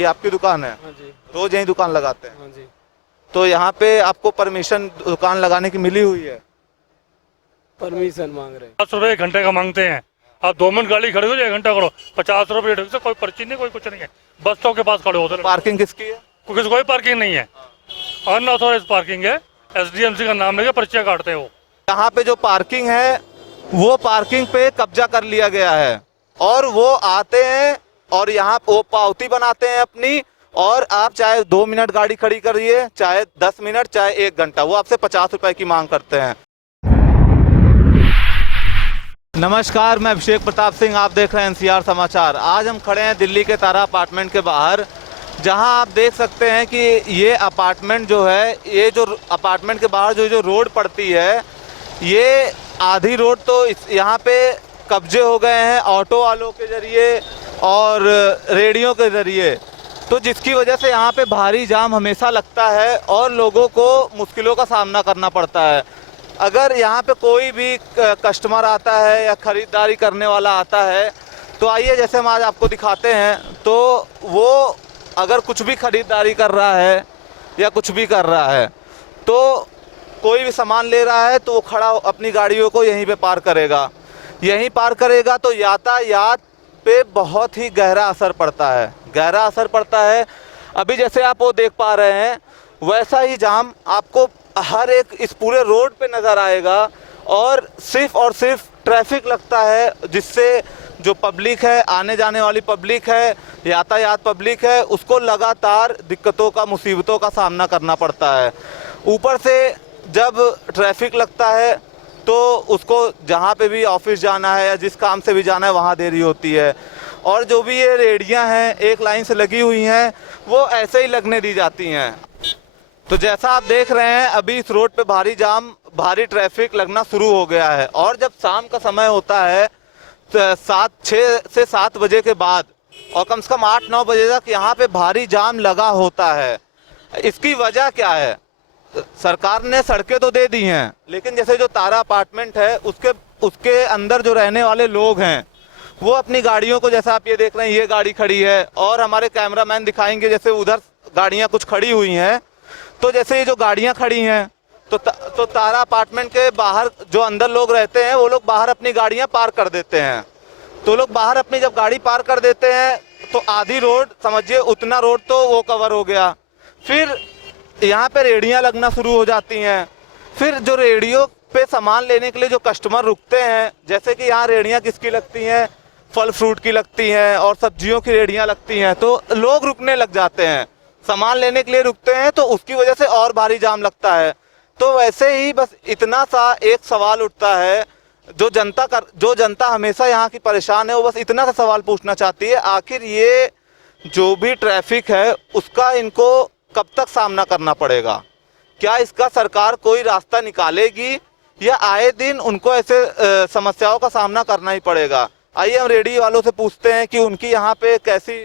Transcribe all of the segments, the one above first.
ये आपकी दुकान है? हाँ जी। रोज यही दुकान लगाते हैं? हाँ जी। तो यहाँ पे आपको परमिशन दुकान लगाने की मिली हुई है? परमिशन मांग रहे हैं। 50 रुपए 1 घंटे का मांगते हैं। आप 2 मिनट गाड़ी खड़ी हो जाए 1 घंटा करो, 50 रुपए ढंग से कोई पर्ची नहीं, कोई कुछ नहीं है। बस स्टॉप के पास खड़े होते हैं। पार्किंग किसकी है? क्योंकि कोई पार्किंग नहीं है, अनऑथोराइज पार्किंग है। SDMC का नाम लेके पर्चियां काटते हैं वो। यहाँ पे जो पार्किंग है वो पार्किंग पे कब्जा कर लिया गया है और वो आते हैं और यहाँ वो पावती बनाते हैं अपनी, और आप चाहे 2 मिनट गाड़ी खड़ी करिए, चाहे 10 मिनट, चाहे 1 घंटा, वो आपसे 50 रुपए की मांग करते हैं। नमस्कार, मैं अभिषेक प्रताप सिंह, आप देख रहे हैं NCR समाचार। आज हम खड़े हैं दिल्ली के तारा अपार्टमेंट के बाहर, जहां आप देख सकते हैं कि ये अपार्टमेंट जो है, ये जो अपार्टमेंट के बाहर जो रोड पड़ती है, ये आधी रोड तो यहाँ पे कब्जे हो गए हैं ऑटो वालों के ज़रिए और रेडियो के ज़रिए, तो जिसकी वजह से यहाँ पे भारी जाम हमेशा लगता है और लोगों को मुश्किलों का सामना करना पड़ता है। अगर यहाँ पे कोई भी कस्टमर आता है या ख़रीदारी करने वाला आता है, तो आइए जैसे हम आज आपको दिखाते हैं, तो वो अगर कुछ भी ख़रीदारी कर रहा है या कुछ भी कर रहा है, तो कोई भी सामान ले रहा है तो वो खड़ा अपनी गाड़ियों को यहीं पे पार करेगा। यहीं पार करेगा तो यातायात पे बहुत ही गहरा असर पड़ता है, गहरा असर पड़ता है। अभी जैसे आप वो देख पा रहे हैं, वैसा ही जाम आपको हर एक इस पूरे रोड पे नज़र आएगा और सिर्फ ट्रैफिक लगता है, जिससे जो पब्लिक है, आने जाने वाली पब्लिक है, यातायात पब्लिक है, उसको लगातार दिक्कतों का, मुसीबतों का सामना करना पड़ता है। ऊपर से जब ट्रैफिक लगता है तो उसको जहाँ पे भी ऑफिस जाना है या जिस काम से भी जाना है वहाँ देरी होती है, और जो भी ये रेहड़ियाँ हैं एक लाइन से लगी हुई हैं, वो ऐसे ही लगने दी जाती हैं। तो जैसा आप देख रहे हैं, अभी इस रोड पे भारी जाम, भारी ट्रैफिक लगना शुरू हो गया है, और जब शाम का समय होता है तो 6 से 7 बजे के बाद और कम से कम 8-9 बजे तक यहाँ पे भारी जाम लगा होता है। इसकी वजह क्या है? सरकार ने सड़कें तो दे दी हैं, लेकिन जैसे जो तारा अपार्टमेंट है उसके अंदर जो रहने वाले लोग हैं, वो अपनी गाड़ियों को, जैसा आप ये देख रहे हैं, ये गाड़ी खड़ी है और हमारे कैमरामैन दिखाएंगे जैसे उधर गाड़ियां कुछ खड़ी हुई हैं, तो जैसे ये जो गाड़ियां खड़ी हैं तो तारा अपार्टमेंट के बाहर जो अंदर लोग रहते हैं, वो लोग बाहर अपनी गाड़ियां पार्क कर देते हैं। तो लोग बाहर अपनी जब गाड़ी पार्क कर देते हैं तो आधी रोड, समझिए उतना रोड तो वो कवर हो गया। फिर यहाँ पे रेहड़ियाँ लगना शुरू हो जाती हैं। फिर जो रेहड़ियों पे सामान लेने के लिए जो कस्टमर रुकते हैं, जैसे कि यहाँ रेहड़ियाँ किसकी लगती हैं, फल फ्रूट की लगती हैं और सब्जियों की रेहड़ियाँ लगती हैं, तो लोग रुकने लग जाते हैं, सामान लेने के लिए रुकते हैं, तो उसकी वजह से और भारी जाम लगता है। तो वैसे ही बस इतना सा एक सवाल उठता है, जो जनता हमेशा यहाँ की परेशान है, वो बस इतना सा सवाल पूछना चाहती है, आखिर ये जो भी ट्रैफिक है उसका इनको कब तक सामना करना पड़ेगा? क्या इसका सरकार कोई रास्ता निकालेगी या आए दिन उनको ऐसे समस्याओं का सामना करना ही पड़ेगा? आइए हम रेहड़ी वालों से पूछते हैं कि उनकी यहाँ पे कैसी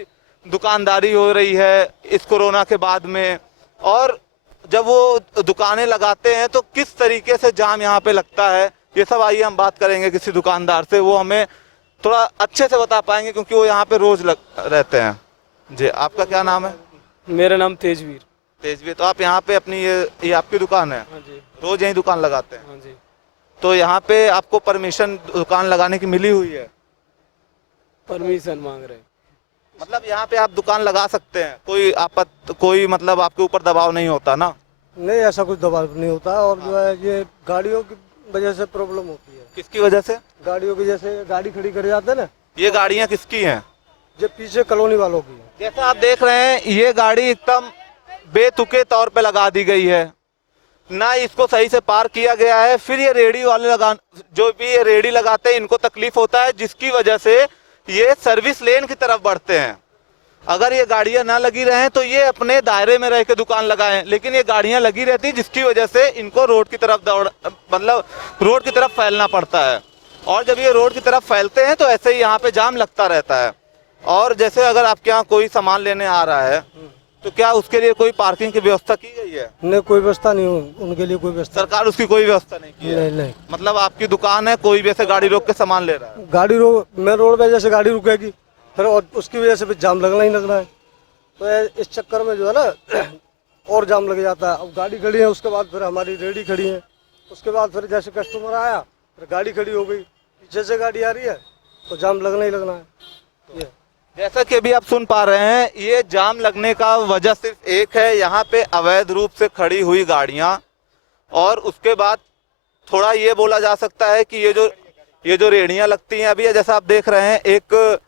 दुकानदारी हो रही है इस कोरोना के बाद में, और जब वो दुकानें लगाते हैं तो किस तरीके से जाम यहाँ पे लगता है। ये सब आइए हम बात करेंगे किसी दुकानदार से, वो हमें थोड़ा अच्छे से बता पाएंगे क्योंकि वो यहाँ पे रोज रहते हैं। जी, आपका क्या नाम है? मेरा नाम तेजवीर। तेजवीर, तो आप यहाँ पे अपनी ये आपकी दुकान है? हाँ जी। रोज यही दुकान लगाते हैं? हाँ जी। तो यहाँ पे आपको परमिशन दुकान लगाने की मिली हुई है? परमिशन मांग रहे हैं। मतलब यहाँ पे आप दुकान लगा सकते हैं, कोई मतलब आपके ऊपर दबाव नहीं होता ना? नहीं, ऐसा कुछ दबाव नहीं होता। और जो है ये गाड़ियों की वजह से प्रॉब्लम होती है। किसकी वजह से? गाड़ियों की, जैसे गाड़ी खड़ी कर जाते हैं ना। ये गाड़ियाँ किसकी हैं? जो पीछे कॉलोनी वालों की है। जैसा आप देख रहे हैं, ये गाड़ी एकदम बेतुके तौर पे लगा दी गई है, ना इसको सही से पार किया गया है। फिर ये रेहड़ी वाले जो भी ये रेहड़ी लगाते हैं, इनको तकलीफ होता है, जिसकी वजह से ये सर्विस लेन की तरफ बढ़ते हैं। अगर ये गाड़ियां ना लगी रहें तो ये अपने दायरे में रह के दुकान लगाएं, लेकिन ये गाड़ियां लगी रहती, जिसकी वजह से इनको रोड की तरफ रोड की तरफ फैलना पड़ता है। और जब ये रोड की तरफ फैलते हैं तो ऐसे ही यहाँ पे जाम लगता रहता है। और जैसे अगर आपके यहाँ कोई सामान लेने आ रहा है तो क्या उसके लिए कोई पार्किंग की व्यवस्था की गई है? नहीं, कोई व्यवस्था नहीं, उनके लिए कोई व्यवस्था। सरकार उसकी कोई व्यवस्था नहीं की है? नहीं। मतलब आपकी दुकान है, कोई भी ऐसे गाड़ी रोक के सामान ले रहा है? गाड़ी मेन रोड पे जैसे गाड़ी रुकेगी, फिर और उसकी वजह से फिर जाम लगना ही लगना है। तो इस चक्कर में जो है ना और जाम लग जाता है। अब गाड़ी खड़ी है, उसके बाद फिर हमारी रेडी खड़ी है, उसके बाद फिर जैसे कस्टमर आया फिर गाड़ी खड़ी हो गई, पीछे से गाड़ी आ रही है तो जाम लगना ही लगना है। ये जैसा कि अभी आप सुन पा रहे हैं, ये जाम लगने का वजह सिर्फ एक है, यहाँ पे अवैध रूप से खड़ी हुई गाड़ियाँ, और उसके बाद थोड़ा ये बोला जा सकता है कि ये जो रेहड़ियाँ लगती हैं अभी, जैसा आप देख रहे हैं, एक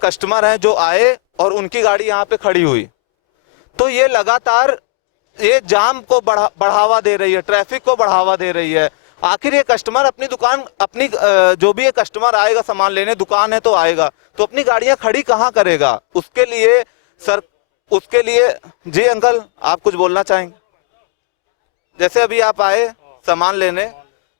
कस्टमर हैं जो आए और उनकी गाड़ी यहाँ पे खड़ी हुई, तो ये लगातार ये जाम को बढ़ावा दे रही है, ट्रैफिक को बढ़ावा दे रही है। आखिर ये कस्टमर अपनी दुकान, अपनी जो भी ये कस्टमर आएगा सामान लेने, दुकान है तो आएगा, तो अपनी गाड़ियां खड़ी कहाँ करेगा? उसके लिए जी अंकल, आप कुछ बोलना चाहेंगे? जैसे अभी आप आए सामान लेने,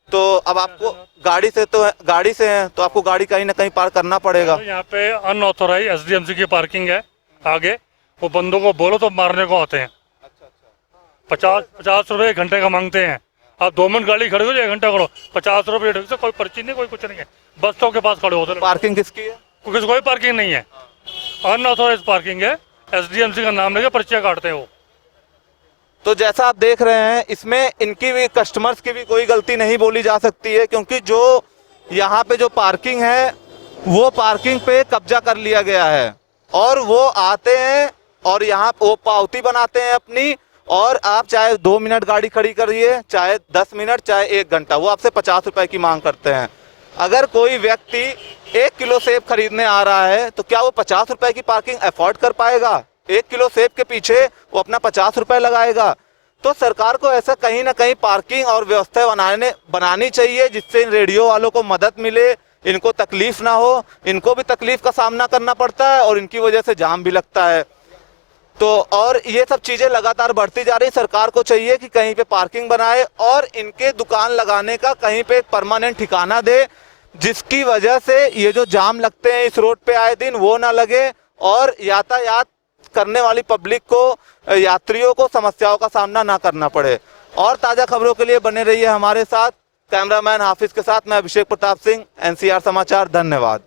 तो अब आपको गाड़ी से हैं तो आपको गाड़ी कहीं ना कहीं पार्क करना पड़ेगा। तो यहाँ पे अनऑथोराइज SDMC की पार्किंग है आगे, वो बंदों को बोलो तो मारने को आते हैं। 50 रुपए घंटे का मांगते हैं। आप 2 मिनट गाड़ी खड़े हो जाए, 1 घंटा करो, 50 रुपये रेट, कोई पर्ची नहीं, कोई कुछ नहीं है, बस स्टॉप के पास खड़े होते हैं। पार्किंग किसकी है? क्योंकि कोई पार्किंग नहीं है, अनऑथोराइज पार्किंग है, SDMC का नाम लेके पर्चियां काटते हैं वो। तो जैसा आप देख रहे हैं, इसमें इनकी भी, कस्टमर्स की भी कोई गलती नहीं बोली जा सकती है, क्योंकि जो यहाँ पे जो पार्किंग है वो पार्किंग पे कब्जा कर लिया गया है, और वो आते हैं और यहाँ वो पावती बनाते हैं अपनी, और आप चाहे 2 मिनट गाड़ी खड़ी करिए, चाहे 10 मिनट, चाहे 1 घंटा, वो आपसे 50 रुपए की मांग करते हैं। अगर कोई व्यक्ति 1 किलो सेब खरीदने आ रहा है तो क्या वो 50 रुपए की पार्किंग अफोर्ड कर पाएगा? 1 किलो सेब के पीछे वो अपना 50 रुपए लगाएगा। तो सरकार को ऐसा कहीं ना कहीं पार्किंग और व्यवस्था बनानी चाहिए, जिससे इन रेडियो वालों को मदद मिले, इनको तकलीफ ना हो। इनको भी तकलीफ का सामना करना पड़ता है और इनकी वजह से जाम भी लगता है। तो और ये सब चीजें लगातार बढ़ती जा रही। सरकार को चाहिए कि कहीं पे पार्किंग बनाए और इनके दुकान लगाने का कहीं पे एक परमानेंट ठिकाना दे, जिसकी वजह से ये जो जाम लगते हैं इस रोड पे आए दिन, वो ना लगे और यातायात करने वाली पब्लिक को, यात्रियों को समस्याओं का सामना ना करना पड़े। और ताजा खबरों के लिए बने रहिए हमारे साथ। कैमरामैन हाफिज के साथ मैं अभिषेक प्रताप सिंह, NCR समाचार। धन्यवाद।